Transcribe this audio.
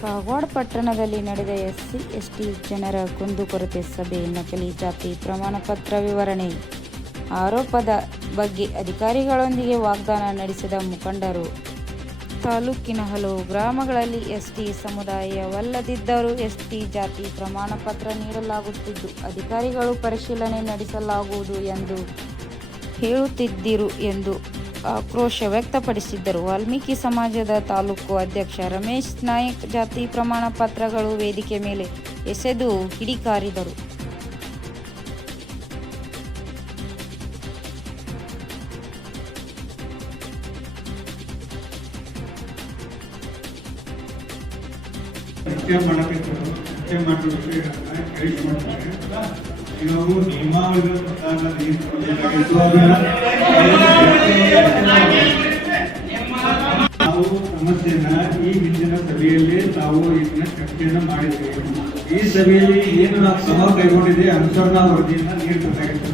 ಕಾಗವಾಡ ಪಟ್ಟಣದಲ್ಲಿ ನಡೆದ SC ST ಜನರ ಕುಂದುಕೊರತೆ ಸಭೆ. ನಕಲಿ ಜಾತಿ ಪ್ರಮಾಣ ಪತ್ರ ವಿವರಣೆ ಆರೋಪದ ಬಗ್ಗೆ ಅಧಿಕಾರಿಗಳೊಂದಿಗೆ ವಾಗ್ದಾನ ನಡೆಸಿದ ಮುಖಂಡರು. ತಾಲೂಕಿನ ಹಲವು ಗ್ರಾಮಗಳಲ್ಲಿ ಎಸ್ಟಿ ಸಮುದಾಯವಲ್ಲದಿದ್ದರೂ ಎಸ್ಟಿ ಜಾತಿ ಪ್ರಮಾಣ ಪತ್ರ ನೀಡಲಾಗುತ್ತಿದ್ದು, ಅಧಿಕಾರಿಗಳು ಪರಿಶೀಲನೆ ನಡೆಸಲಾಗುವುದು ಎಂದು ಹೇಳುತ್ತಿದ್ದರು ಎಂದು ಆಕ್ರೋಶ ವ್ಯಕ್ತಪಡಿಸಿದರು. ವಾಲ್ಮೀಕಿ ಸಮಾಜದ ತಾಲೂಕು ಅಧ್ಯಕ್ಷ ರಮೇಶ್ ನಾಯಕ್ ಜಾತಿ ಪ್ರಮಾಣ ಪತ್ರಗಳು ವೇದಿಕೆ ಮೇಲೆ ಎಸೆದು ಕಿಡಿಕಾರಿದರು. ಇವರು ನಿಯಮಾವಳಿಗಳ ನಾವು ಸಮಸ್ಯೆನ ಈ ಹಿಂದಿನ ಸಭೆಯಲ್ಲಿ ನಾವು ಇದನ್ನ ಚರ್ಚೆಯನ್ನ ಮಾಡಿದ್ದೇವೆ. ಈ ಸಭೆಯಲ್ಲಿ ಏನು ನಾವು ಕ್ರಮ ಕೈಗೊಂಡಿದೆ ಅನುಸರಣಾ ವರದಿಯನ್ನ ನೀಡಬೇಕಾಗಿತ್ತು.